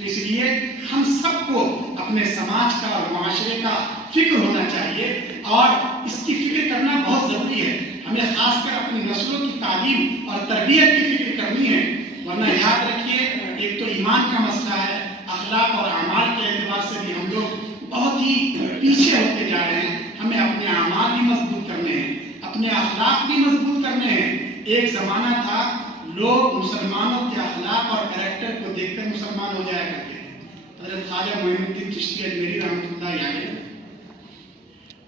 تو اس لیے ہم سب کو اپنے سماج کا اور معاشرے کا فکر ہونا چاہیے اور اس کی فکر کرنا بہت ضروری ہے. ہمیں خاص کر اپنی نسلوں کی تعلیم اور تربیت کی فکر کرنی ہے، ورنہ یاد رکھیے ایک تو ایمان کا مسئلہ ہے، اخلاق اور اعمال کے اعتبار سے بھی ہم لوگ بہت ہی پیچھے ہوتے جا رہے ہیں. ہمیں اپنے اعمال بھی مضبوط کرنے ہیں، اپنے اخلاق بھی مضبوط کرنے ہیں. ایک زمانہ تھا لوگ مسلمانوں کے اخلاق اور کریکٹر کو دیکھ کر مسلمان ہو جایا کرتے تھے. حضرت خواجہ معین الدین چشتی اجمیری رحمۃ اللہ علیہ،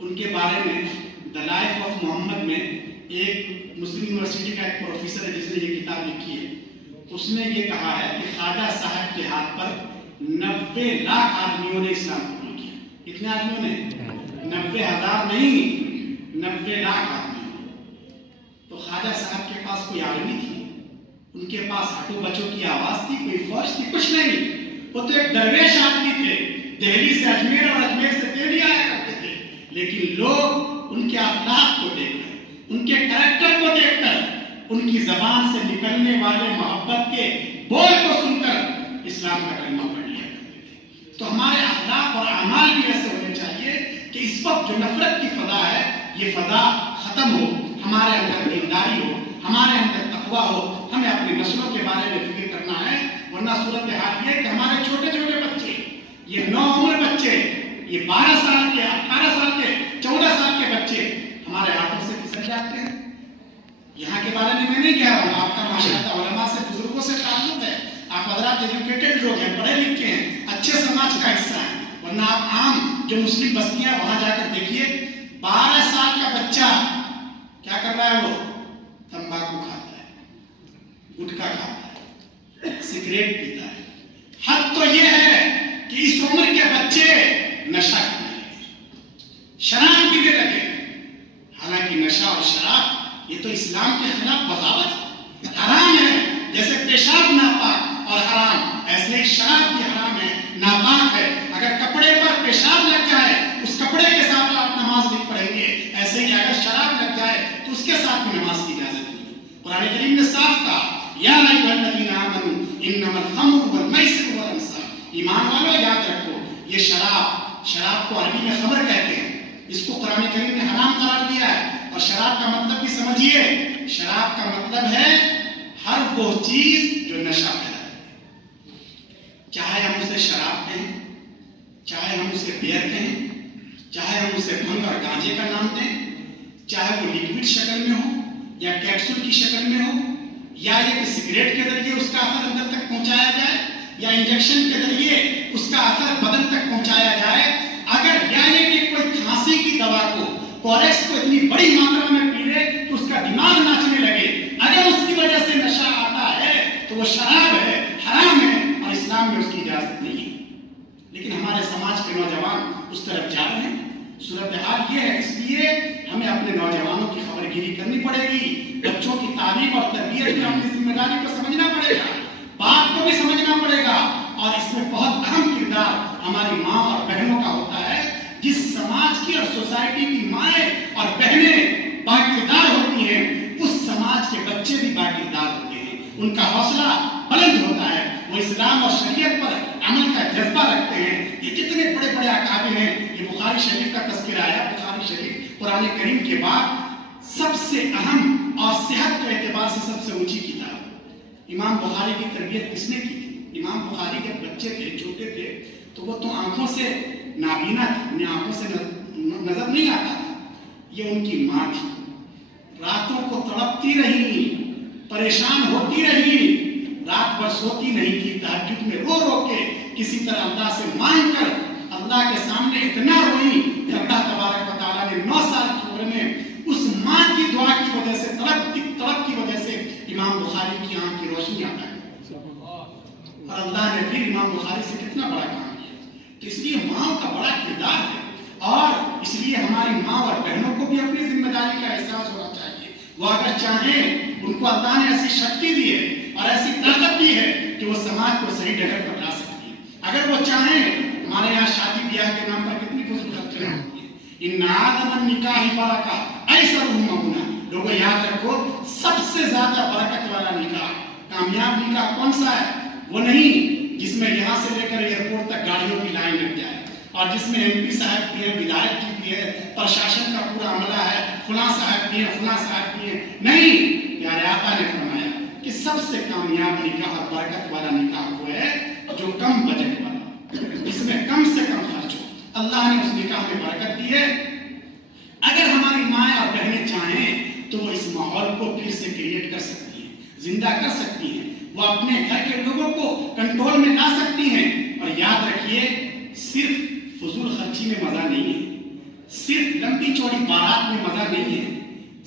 ان کے بارے میں دی لائف آف محمد میں ایک مسلم یونیورسٹی کا ایک پروفیسر ہے جس نے یہ کتاب لکھی ہے. اس نے یہ کہا ہے کہ خواجہ صاحب کے ہاتھ پر 90 لاکھ آدمیوں نے اسلام قبول کیا. کتنے آدمیوں نے؟ 90,000 نہیں، 90 لاکھ آدمیوں. تو خواجہ صاحب کے پاس کوئی عالمی تھی؟ ان کے پاس ہٹو بچوں کی آواز تھی؟ کوئی فوج تھی؟ کچھ نہیں. وہ تو ایک درویش آدمی تھے، دہلی سے اجمیر اور اجمیر سے دہلی آیا کرتے تھے. لیکن لوگ ان کے اخلاق کو دیکھ کر، ان کے کریکٹر کو دیکھ کر، ان کی زبان سے نکلنے والے محبت کے بول کو سن کر اسلام کا کلمہ پڑھ لیا کرتے تھے. تو ہمارے اخلاق اور اعمال بھی ایسے ہونے چاہیے کہ اس وقت جو نفرت کی فضا ہے یہ فضا ختم ہو، ہمارے اندر دینداری ہو، ہمارے اندر تقویٰ ہو. ہمیں اپنی نسلوں کے بارے میں فکر کرنا ہے، ورنہ صورتحال یہ کہ ہمارے چھوٹے چھوٹے بچے، یہ نوعمر بچے، یہ 12 سال کے، 18 سال کے، 14 سال کے بچے ہمارے ہاتھوں سے پھسل جاتے ہیں. یہاں کے بارے میں نہیں کہہ رہا ہوں، آپ کا ماشاءاللہ علماء سے، بزرگوں سے تعلق ہے، آپ حضرات ایجوکیٹڈ لوگ ہیں، پڑھے لکھے ہیں، اچھے سماج کا حصہ ہیں. ورنہ آپ عام جو مسلم بستیاں وہاں جا کر دیکھیے، 12 سال کا بچہ کیا کر رہا ہے؟ وہ تمباکو کھاتا ہے، گٹکا کھاتا ہے، سگریٹ پیتا ہے. حد تو یہ ہے کہ اس عمر کے بچے نشہ کرنے لگے، شراب پینے لگے. حالانکہ نشہ اور شراب یہ تو اسلام کے خلاف بغاوت حرام ہے. جیسے پیشاب ناپاک اور حرام، ایسے ہی شراب بھی حرام ہے، ناپاک ہے. اگر کپڑے پر پیشاب لگ جائے اس کپڑے کے ساتھ آپ نماز نہیں پڑھیں گے. ایسے ہی اگر شراب لگ جائے تو اس کے ساتھ بھی نماز کی اجازت نہیں. قرآن کریم نے صاف کہا، یا ایھا الذین آمنوا انما الخمر والمیسر والانصاب. ایمان والو یاد رکھو، یہ شراب کو عربی میں خمر کہتے ہیں، اس کو قرآن کریم نے حرام قرار دیا ہے. اور شراب کا مطلب بھی سمجھیے، شراب کا مطلب ہے ہر وہ چیز جو نشہ پیدا کرے. چاہے ہم اسے شراب کہیں، چاہے ہم اسے بیئر کہیں، چاہے ہم اسے بھنگ اور گانجے کا نام دیں، چاہے وہ لیکوڈ شکل میں ہو یا کیپسول کی شکل میں ہو، یا یہ کہ سگریٹ کے ذریعے اس کا اثر اندر تک پہنچایا جائے، یا انجیکشن کے ذریعے اس کا اثر بدن تک پہنچایا جائے. اگر یعنی کہ کوئی کھانسی کی دوا کو، کوریکس کو اتنی بڑی ماترا میں پی لے کہ اس کا دماغ ناچنے لگے، اگر اس کی وجہ سے نشہ آتا ہے تو وہ شراب ہے، حرام ہے، اور اسلام میں اس کی اجازت نہیں ہے. لیکن ہمارے سماج کے نوجوان اس طرف جا رہے ہیں. صورتحال یہ ہے، اس لیے ہمیں اپنے نوجوانوں کی خبر گیری کرنی پڑے گی. بچوں کی تعلیم اور تربیت میں اپنی ذمہ داری کو سمجھنا پڑے گا، بات کو بھی سمجھنا پڑے گا. اور اس میں بہت اہم کردار ہماری ماں اور بہنوں کا ہوتا ہے. جس سماج کی اور سوسائٹی کی مائیں اور بہنیں باکردار ہوتی ہیں، اس سماج کے بچے بھی باکردار ہوتے ہیں. ان کا حوصلہ بلند ہوتا ہے، وہ اسلام اور شریعت پر عمل کا جذبہ رکھتے ہیں. یہ کتنے بڑے بڑے اکابر ہیں. یہ بخاری شریف کا تذکرہ آیا. بخاری شریف قرآن کریم کے بعد سب سے اہم اور صحت کے اعتبار سے سب سے اونچی کتاب. امام بخاری کی تربیت کس نے کی تھی؟ امام بخاری جب بچے تھے، چھوٹے تھے، تو وہ تو آنکھوں سے نابینا تھے، انہیں آنکھوں سے نظر نہیں آتا تھا. یہ ان کی ماں تھی، راتوں کو تڑپتی رہی، پریشان ہوتی رہی، رات بھر سوتی نہیں تھی، تہجد میں رو رو کے کسی طرح اللہ سے مانگ کر اللہ کے سامنے اتنا روئی کہ اللہ تبارک و تعالیٰ نے 9 سال کی عمر میں اس ماں کی دعا کی وجہ سے، تڑپ کی وجہ سے امام بخاری کی آنکھ کی روشنی آتا ہے. اور اللہ نے پھر امام بخاری سے کتنا بڑا کام کیا. تو اس لیے ماں کا بڑا کردار ہے، اور اس لیے ہماری ماں اور بہنوں کو بھی اپنی ذمہ داری کا احساس ہونا چاہیے. وہ اگر چاہیں، ان کو اللہ نے ایسی شکتی دی ہے اور ایسی طاقت دی ہے کہ وہ سماج کو صحیح ڈگر پر لا سکتی ہے. اگر وہ چاہیں، ہمارے یہاں شادی بیاہ کے نام پر کتنی خوبصورت چیزیں ہوتی ہیں. ان آدم النکاح برکہ ایسر ہونا. لوگوں یاد رکھو، سب سے زیادہ برکت والا نکاح، کامیاب نکاح کون سا ہے؟ وہ نہیں جس میں یہاں سے لے लेकर एयरपोर्ट तक गाड़ियों की लाइन लग जाए, और जिसमें MP साहब भी है, विधायक जी भी है, प्रशासन का पूरा अमला है, फलां साहब भी है, फलां साहब भी है। नहीं, प्यारे आका ने फरमाया कि सबसे कामयाब निकाह और बरकत वाला निकाह वो है जो कम बजट वाला, जिसमें कम से कम खर्च हो। अल्लाह ने उस निकाह में बरकत दी है। अगर हमारी माएँ और बहनें चाहें तो वो इस माहौल को फिर से क्रिएट कर सकती हैं, जिंदा कर सकती हैं, वो अपने घर के लोगों को कंट्रोल में ला सकती हैं। और याद रखिए, सिर्फ फजूल खर्ची में मजा नहीं है, सिर्फ लंबी चौड़ी बारात में मजा नहीं है,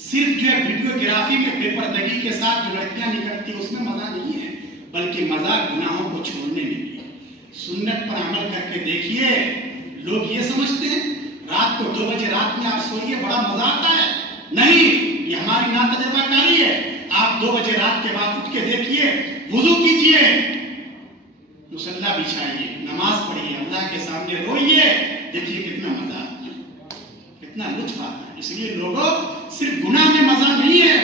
सिर्फ जो है वीडियोग्राफी में बेपर्दगी के साथ जो लड़कियां निकलती है उसमें मजा नहीं है, बल्कि मजा गुनाहों को छोड़ने में भी। सुन्नत पर अमल करके देखिए। लोग ये समझते हैं रात को 2 बजे रात में आप सोइए बड़ा मजा आता है। नहीं, ये हमारी ना तजर्बाकारी है। आप 2 बजे रात के बाद उठ के देखिए, वुजू कीजिए, मुसल्ला बिछाइए, नमाज पढ़िए, अल्लाह के सामने रोइए, देखिए कितना मजा आता है, कितना लुत्फ आता है। इसलिए लोगों, सिर्फ गुनाह में मजा नहीं है,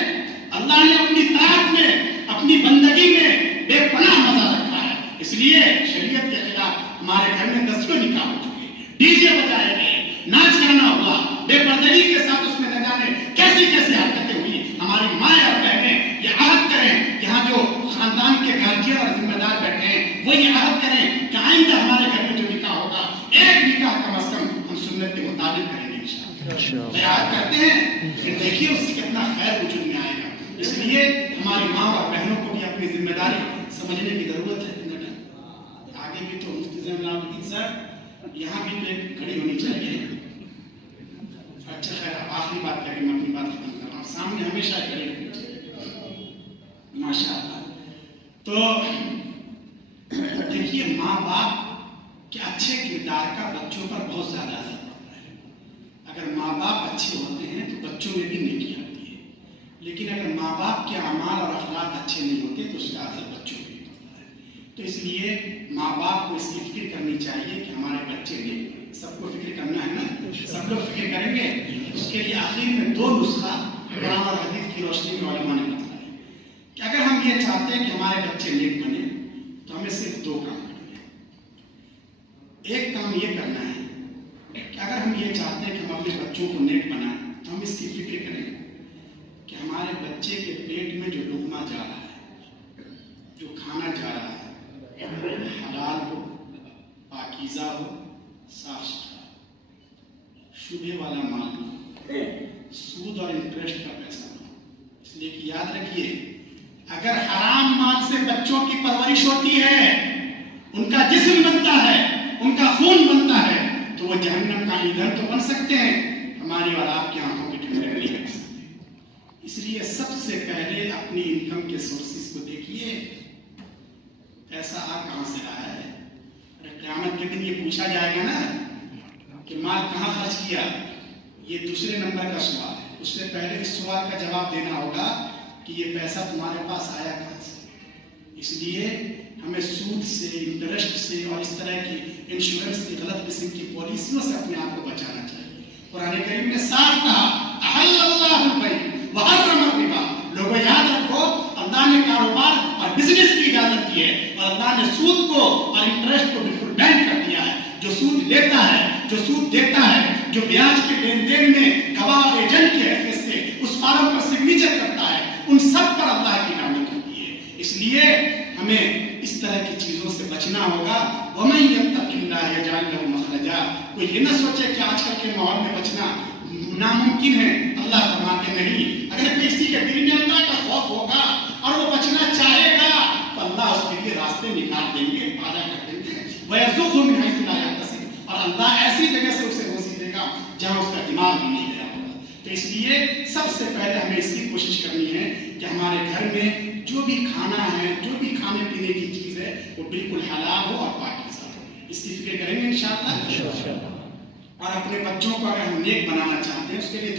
अल्लाह ने अपनी ताकत में, अपनी बंदगी में बेपनाह मजा रखा है। इसलिए शरीयत के खिलाफ हमारे घर में 10 निकाह हो चुके, डीजे बजाए गए, नाच गाना हुआ, बेपर्दगी के साथ उसमें न जाने कैसी कैसी हरकतें हुई। हमारी माँ और बहनें ये आहद करें, यहाँ जो खानदान के गार्जियन और जिम्मेदार बैठे हैं वो ये आहद करें कि आइंदा हमारे घर में जो निकाह होगा, एक निकाह कम अज कम हम सुन्नत के मुताबिक करेंगे इंशाअल्लाह। याद करते हैं, फिर देखिए उससे कितना खैर वजूद में आएगा। इसलिए हमारी माँ और बहनों को भी अपनी जिम्मेदारी समझने की जरूरत है। आगे भी तो मुफ्ती ज़ैनुल सर यहाँ भी तो एक खड़ी होनी चाहिए। अच्छा खैर, आखिरी बात करके मैं अपनी बात खत्म कर रहा हूँ। सामने हमेशा खड़ी होनी चाहिए, माशाअल्लाह। तो देखिए, माँ बाप के अच्छे किरदार का बच्चों पर बहुत ज्यादा असर पड़ता है। अगर माँ बाप अच्छे होते हैं तो बच्चों में भी नेकी आती है, लेकिन अगर माँ बाप के अमाल और अखलाक अच्छे नहीं होते तो उसका असर बच्चों में भी पड़ता है। तो इसलिए माँ बाप को इसकी फिक्र करनी चाहिए कि हमारे बच्चे नेक बने। सबको फिक्र करना है ना, सब लोग फिक्र करेंगे। उसके लिए आखिर में 2 नुस्खा कुरान और हदीस की रोशनी में उलमा ने बताया कि अगर हम ये चाहते हैं कि हमारे बच्चे नेक बने तो हमें सिर्फ 2 काम करने हैं। एक काम ये करना है कि अगर हम ये चाहते हैं कि हम अपने बच्चों को नेक बनाएं तो हम इसकी फिक्र करें कि हमारे बच्चे के पेट में जो लुक़मा जा रहा है, जो खाना जा रहा है, हलाल हो, पाकीज़ा हो, साफ सुथरा, शुबे वाला माल, सूद और इंटरेस्ट का पैसा हो। इसलिए कि याद रखिए, अगर हराम माल से बच्चों की परवरिश होती है, उनका जिस्म बनता है, उनका खून बनता है, तो वो जहन्नम का ईंधन तो बन सकते हैं, हमारी और आपकी आंखों की ठंडक नहीं कर सकते। इसलिए सबसे पहले अपनी इनकम के सोर्सेस को देखिए, पैसा आ कहां से रहा है। क़यामत के दिन ये पूछा जाएगा ना कि माल कहाँ खर्च किया, ये दूसरे नंबर का सवाल है। उससे पहले इस सवाल का जवाब देना होगा कि ये पैसा तुम्हारे पास आया कहाँ से। इसलिए हमें सूद से, इंटरेस्ट से और इस तरह की इंश्योरेंस की गलत किस्म की पॉलिसियों से अपने आप को बचाना चाहिए। कुरान करीम ने साफ कहा, अहल्लल्लाहुल बैअ व हर्रमर रिबा। लोगों याद रखो, अल्लाह ने कारोबार और बिजनेस की इजाजत दी है और अल्लाह ने सूद को और इंटरेस्ट को बिल्कुल बैन कर दिया है। जो सूद लेता है, जो सूद देता है, जो ब्याज के लेन देन में गवाह और एजेंट की हैसियत से उस फॉर्म पर सिग्नेचर करता है, उन सब पर अल्लाह की लानत होती है। इसलिए हमें इस तरह की चीजों से बचना होगा। वमन यत्तक़िल्लाह यजअल लहू मखरजा। कोई ये ना सोचे कि आजकल के माहौल में बचना नामुमकिन है। अल्लाह फरमाते नहीं, अगर किसी के दिल में अल्लाह का खौफ होगा और वो बचना चाहेगा तो अल्लाह उसके लिए रास्ते निकाल देंगे, पैदा कर देंगे। वयज़ुक़हु मिन हैथु ला यहतसिब। और अल्लाह ऐसी जगह से उसे रोज़ी देगा जहां उसका दिमाग भी नहीं गया होगा। तो इसलिए सबसे पहले हमें इसकी कोशिश करनी है कि हमारे घर में जो भी खाना है, जो भी खाने पीने की चीज है, वो बिल्कुल हलाल हो और पाकीज़ा हो। इसकी फिक्र करेंगे इंशाअल्लाह। और अपने बच्चों को अगर हम नेक बनाना चाहते हैं, उसके लिए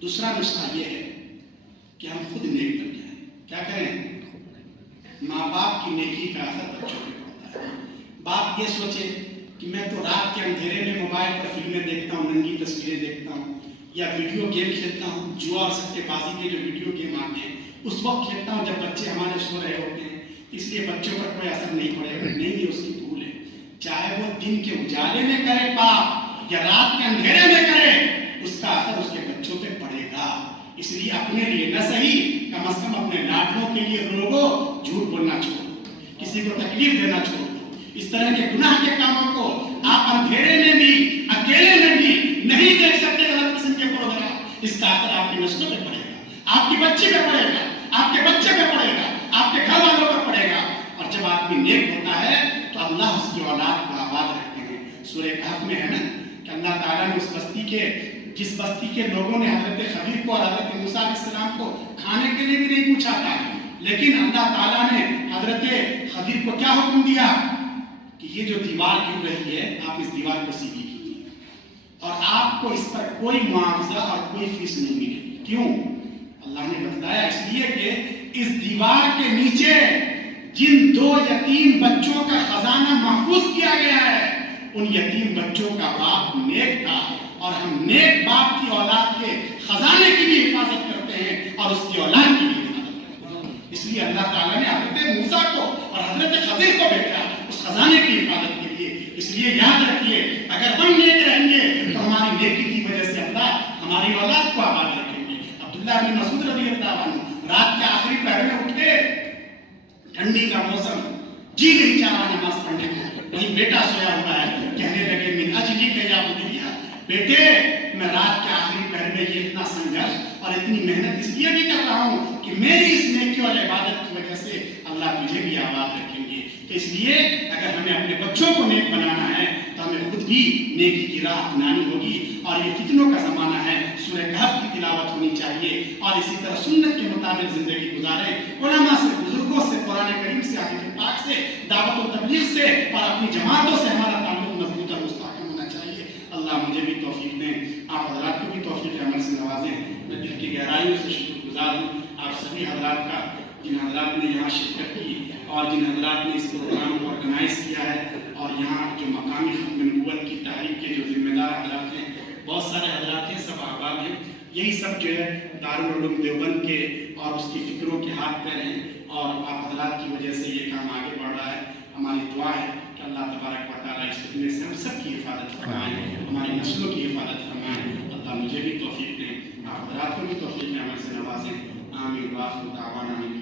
दूसरा नुस्खा ये है कि हम खुद नेक बन जाएं। क्या करें? माँ बाप की नेकी का असर बच्चों पे पड़ता है। बाप ये सोचे कि मैं तो रात के अंधेरे में मोबाइल पर फिल्में देखता हूँ, नंगी तस्वीरें देखता हूँ, या वीडियो गेम खेलता हूँ, जुआ और सट्टेबाजी के जो वीडियो गेम आते हैं उस वक्त खेलता हूँ जब बच्चे हमारे सो रहे होते हैं, इसलिए बच्चों पर कोई असर नहीं पड़ेगा। नहीं, ये उसकी भूल है। दिन के उजाले में करे पाप या रात के अंधेरे में करे, उसका असर उसके बच्चों पे पड़ेगा। इसलिए अपने लिए न सही, कम से कम अपने लाडलों के लिए रोगो, झूठ बोलना छोड़ दो, किसी को तकलीफ देना छोड़ दो। इस तरह के गुनाह के कामों को आप अंधेरे में भी, अकेले में भी नहीं देख सकते गलत किस्म के प्रोग्राम। इसका असर आपकी नस्लों पे पड़ेगा, आपकी बच्ची पे पड़ेगा, आपके बच्चे पे पड़ेगा, आपके घर वालों पर पड़ेगा। और जब आदमी नेक होता है तो अल्लाह उसकी औलाद को आबाद रखते हैं। सूरह कहफ में है ना कि अल्लाह ताला ने उस बस्ती के, जिस बस्ती के लोगों ने हजरत खदीर को और हजरत मूसा अलैहिस्सलाम को खाने के लिए भी नहीं पूछा था, लेकिन अल्लाह ताला ने हजरत खदीर को क्या हुक्म दिया कि ये जो दीवार गिर रही है, आप इस दीवार को सीधी कीजिए और आपको इस पर कोई मुआवजा और कोई फीस नहीं मिलेगी। क्यों? अल्लाह ने बताया इसलिए कि इस दीवार के नीचे जिन 2 यतीम बच्चों का खजाना महफूज किया गया है, उन यतीम बच्चों का बाप नेक था, और हम नेक बाप की औलाद के खजाने की भी हिफाजत करते हैं और उसकी औलाद की भी हिफाजत करते हैं। इसलिए अल्लाह ताला ने हजरत मूसा को और हजरत खदीर को भेजा उस खजाने की हिफाजत के लिए। इसलिए याद रखिए, अगर हम नेक रहेंगे तो हमारी नेकी की वजह से अल्लाह हमारी औलाद को आबाद रखेंगे। अब्दुल्लाह बिन मसूद रज़ियल्लाहु अन्हु रात के आखिरी पहर में उठे, ठंडी का मौसम, जी नहीं चाह रहा नमाज पढ़ने को, वहीं बेटा सोया हुआ है, कहने लगे मिन अजली का या बुनिया, बेटे मैं रात के आखिरी पहर में ये इतना संघर्ष और इतनी मेहनत इसलिए भी कर रहा हूँ कि मेरी इस नेकी और इबादत की वजह से अल्लाह तुझे भी आबाद रखेंगे। तो इसलिए अगर हमें अपने बच्चों को नेक बनाना है तो हमें खुद भी नेकी की राह अपनानी होगी। और ये फितनों का जमाना है, सूरह कहफ की तिलावत होनी चाहिए और इसी तरह सुन्नत के मुताबिक जिंदगी गुजारें। उलमा से, बुजुर्गों से, कुरान करीम से, हदीस पाक से, दावत और तबलीग से और अपनी जमातों से हमारा ताल्लुक मजबूत और मुस्तहकम होना चाहिए। अल्लाह मुझे भी तौफीक दें, आप हजरात को भी तौफीक अमल से नवाजें। मैं दिल की गहराइयों से शुक्रगुजार हूँ आप सभी हजरात का, जिन हजरात ने यहाँ शिरकत की और जिन हजरात ने इस प्रोग्राम को ऑर्गेनाइज किया है, और यहाँ जो मकामी खत्म नबूवत की तारीख के जो जिम्मेदार हजरात हैं, बहुत सारे हजरात हैं, सब अहबाब हैं, यही सब जो है दारुल उलूम देवबंद के और उसकी फिक्रों के हाथ पैर हैं, और आप हजरात की वजह से ये काम आगे बढ़ रहा है। हमारी दुआ है कि अल्लाह तबारक व तआला इस फितने से हम सब की हिफाजत फरमाएं, हमारी नस्लों की हिफाजत फरमाएं। अल्लाह मुझे भी तौफीक दें, आप हजरात को भी तौफीक अमल से नवाजें। आमीन।